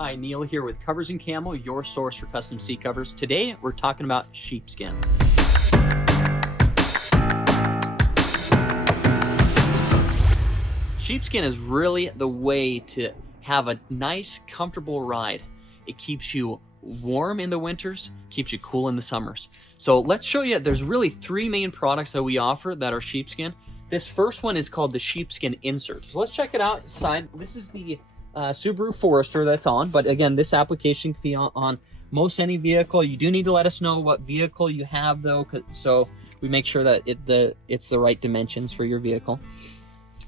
Hi, Neil here with Covers and Camo, your source for custom seat covers. Today, we're talking about sheepskin. Sheepskin is really the way to have a nice, comfortable ride. It keeps you warm in the winters, keeps you cool in the summers. So let's show you, there's really three main products that we offer that are sheepskin. This first one is called the sheepskin insert. So let's check it out inside. This is the Subaru Forester that's on, but again, this application can be on most any vehicle. You do need to let us know what vehicle you have though, so we make sure that it's the right dimensions for your vehicle.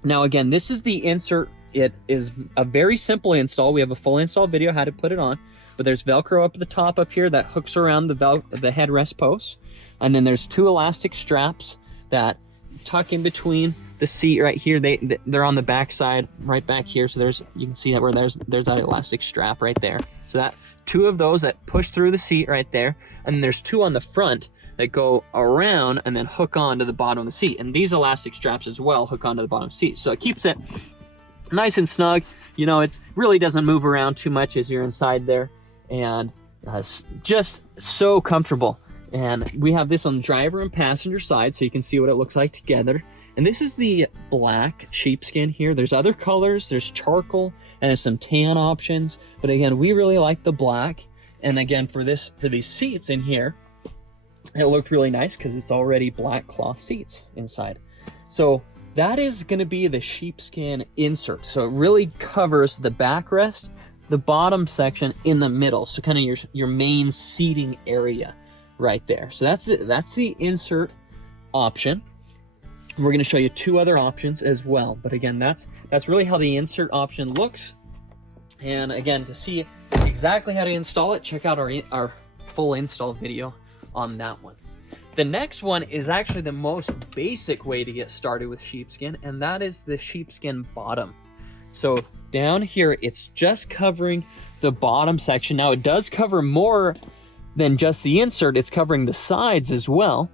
Now again, this is the insert. It is a very simple install. We have a full install video how to put it on, but there's Velcro up at the top up here that hooks around the headrest posts, and then there's two elastic straps that tuck in between the seat right here. They're on the back side right back here, so you can see that where there's that elastic strap right there. So that two of those that push through the seat right there, and then there's two on the front that go around and then hook on to the bottom of the seat, and these elastic straps as well hook onto the bottom of the seat, so it keeps it nice and snug. You know, it really doesn't move around too much as you're inside there, and just so comfortable. And we have this on the driver and passenger side, so you can see what it looks like together. And this is the black sheepskin here. There's other colors, there's charcoal, and there's some tan options. But again, we really like the black. And again, for these seats in here, it looked really nice because it's already black cloth seats inside. So that is gonna be the sheepskin insert. So it really covers the backrest, the bottom section in the middle. So kind of your main seating area right there. So that's it. That's the insert option. We're going to show you two other options as well, but again, that's really how the insert option looks. And again, to see exactly how to install it, check out our full install video on that one. The next one is actually the most basic way to get started with sheepskin, and that is the sheepskin bottom. So down here, it's just covering the bottom section. Now it does cover more than just the insert. It's covering the sides as well.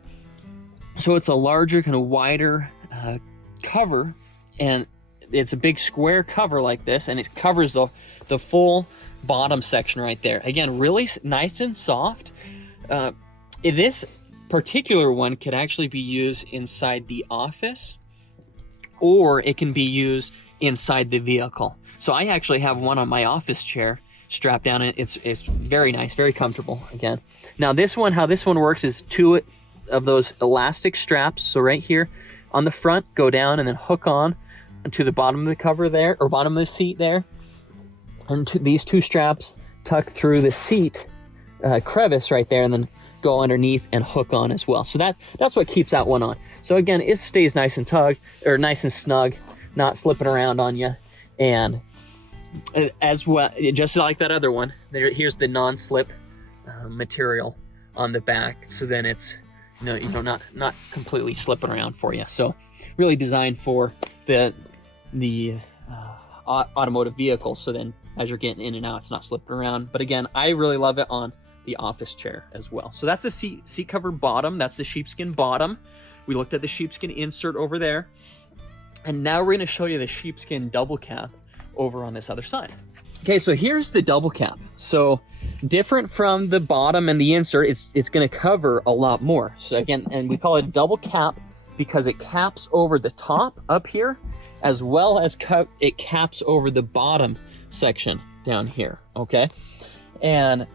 So it's a larger, kind of wider cover, and it's a big square cover like this, and it covers the full bottom section right there. Again, really nice and soft. This particular one could actually be used inside the office, or it can be used inside the vehicle. So I actually have one on my office chair strapped down, and it's very nice, very comfortable. Again, now this one, how this one works is two of those elastic straps, so right here on the front, go down and then hook on to the bottom of the cover there, or bottom of the seat there, and these two straps tuck through the seat crevice right there, and then go underneath and hook on as well. So that's what keeps that one on. So again, it stays nice and nice and snug, not slipping around on you. And as well, just like that other one, here's the non-slip material on the back, so then it's not completely slipping around for you. So really designed for the automotive vehicles, so then as you're getting in and out, it's not slipping around. But again, I really love it on the office chair as well. So that's a seat cover bottom. That's the sheepskin bottom. We looked at the sheepskin insert over there, and now we're going to show you the sheepskin double cap over on this other side. Okay, so here's the double cap. So different from the bottom and the insert, it's going to cover a lot more. So again, and we call it double cap because it caps over the top up here, as well as it caps over the bottom section down here. Okay, and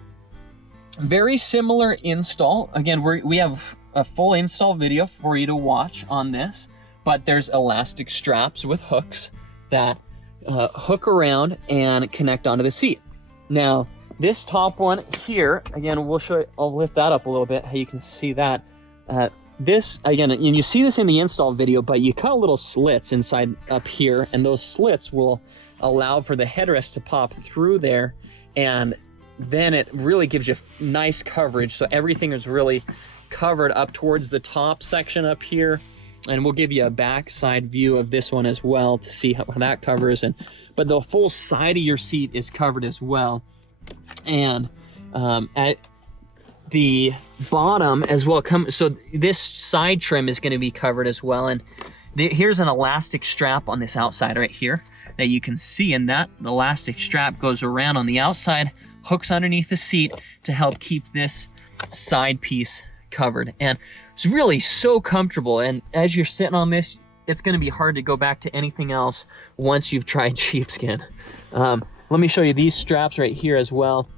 very similar install. Again, we have a full install video for you to watch on this, but there's elastic straps with hooks that hook around and connect onto the seat. Now this top one here, again, I'll lift that up a little bit, how you can see that. This, again, and you see this in the install video, but you cut little slits inside up here, and those slits will allow for the headrest to pop through there, and then it really gives you nice coverage. So everything is really covered up towards the top section up here. And we'll give you a backside view of this one as well to see how that covers. But the full side of your seat is covered as well. And at the bottom as well, so this side trim is going to be covered as well. And here's an elastic strap on this outside right here. that you can see, and that elastic strap goes around on the outside, hooks underneath the seat to help keep this side piece covered. And it's really so comfortable, and as you're sitting on this, it's going to be hard to go back to anything else once you've tried sheepskin. Let me show you these straps right here as well.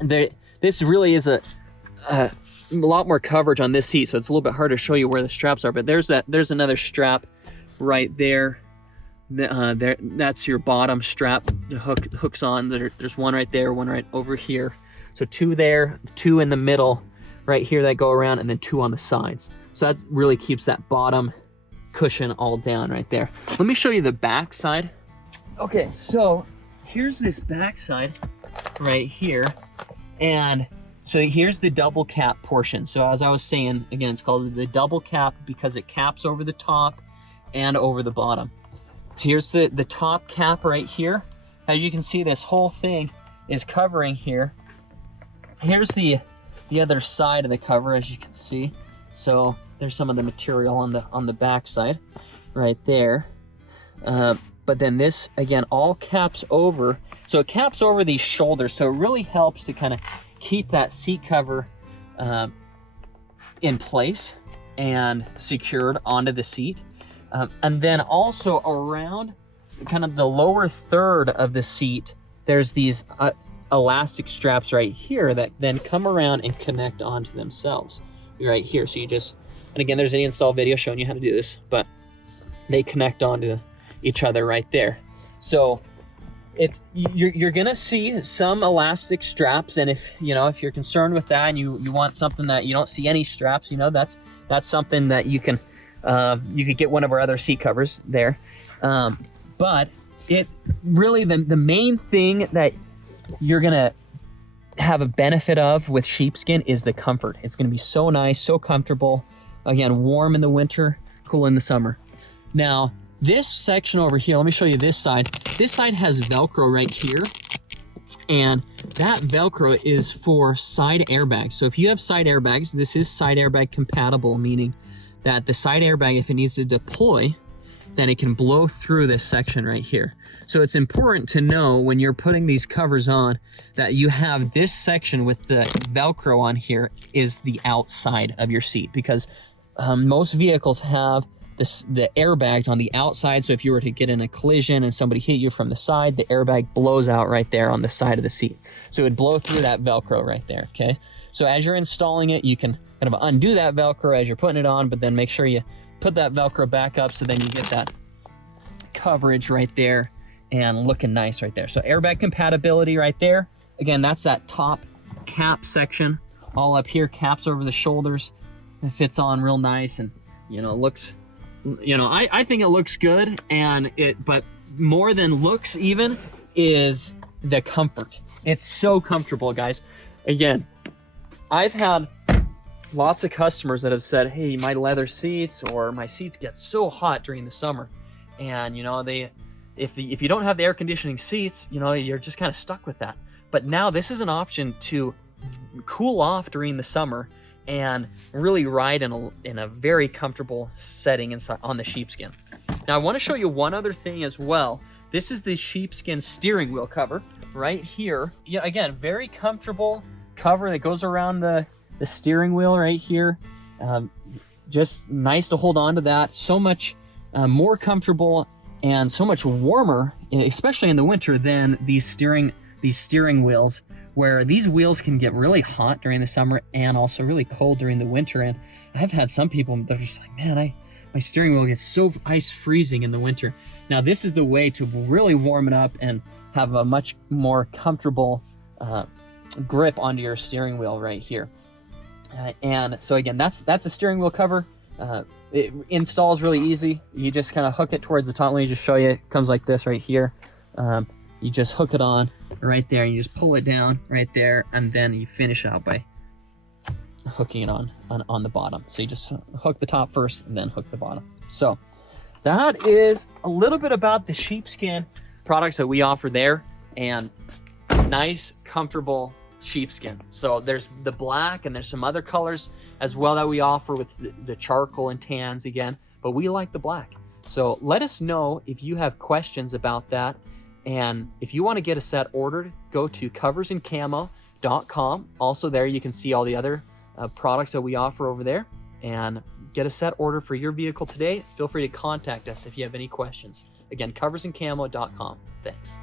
This really is a lot more coverage on this seat, so it's a little bit hard to show you where the straps are, but there's another strap right there. That's your bottom strap. The hooks on. There's one right there, one right over here. So two there, two in the middle right here that go around, and then two on the sides. So that really keeps that bottom cushion all down right there. Let me show you the back side. Okay, so here's this back side right here. And so here's the double cap portion. So as I was saying, again, it's called the double cap because it caps over the top and over the bottom. So here's the top cap right here. As you can see, this whole thing is covering here. Here's the other side of the cover, as you can see. So there's some of the material on the back side right there. But then this, again, all caps over. So it caps over these shoulders. So it really helps to kind of keep that seat cover in place and secured onto the seat. And then also around kind of the lower third of the seat, there's these elastic straps right here that then come around and connect onto themselves right here. So you just, and again, there's an install video showing you how to do this, but they connect onto each other right there. So you're gonna see some elastic straps, and if you're concerned with that and you want something that you don't see any straps, that's something that you could get one of our other seat covers there. But it really, the main thing that you're gonna have a benefit of with sheepskin is the comfort. It's gonna be so nice, so comfortable. Again, warm in the winter, cool in the summer. Now, this section over here, let me show you this side. This side has Velcro right here, and that Velcro is for side airbags. So if you have side airbags, this is side airbag compatible, meaning that the side airbag, if it needs to deploy, then it can blow through this section right here. So it's important to know when you're putting these covers on that you have this section with the Velcro on here is the outside of your seat, because most vehicles have the airbags on the outside. So if you were to get in a collision and somebody hit you from the side, the airbag blows out right there on the side of the seat. So it would blow through that Velcro right there, okay? So as you're installing it, you can kind of undo that Velcro as you're putting it on, but then make sure you put that Velcro back up so then you get that coverage right there and looking nice right there. So airbag compatibility right there. Again, that's that top cap section all up here, caps over the shoulders. It fits on real nice, and looks, I think it looks good, but more than looks even is the comfort. It's so comfortable, guys. Again, I've had lots of customers that have said, hey, my leather seats or my seats get so hot during the summer, and if you don't have the air conditioning seats, you're just kind of stuck with that. But now this is an option to cool off during the summer and really ride in a very comfortable setting inside on the sheepskin. Now I want to show you one other thing as well. This is the sheepskin steering wheel cover right here. Yeah, again, very comfortable cover that goes around the steering wheel right here. Just nice to hold on to that. So much more comfortable and so much warmer, especially in the winter, than these steering wheels, where these wheels can get really hot during the summer and also really cold during the winter. And I've had some people that are just like, man, my steering wheel gets so ice freezing in the winter. Now this is the way to really warm it up and have a much more comfortable grip onto your steering wheel right here. And so again, that's a steering wheel cover. It installs really easy. You just kind of hook it towards the top. Let me just show you. It comes like this right here. You just hook it on right there, and you just pull it down right there, and then you finish out by hooking it on the bottom. So you just hook the top first and then hook the bottom. So that is a little bit about the sheepskin products that we offer there, and nice, comfortable sheepskin. So there's the black, and there's some other colors as well that we offer with the charcoal and tans again, but we like the black. So let us know if you have questions about that. And if you want to get a set ordered, go to coversandcamo.com. Also there you can see all the other products that we offer over there, and get a set order for your vehicle today. Feel free to contact us if you have any questions. Again, coversandcamo.com. Thanks.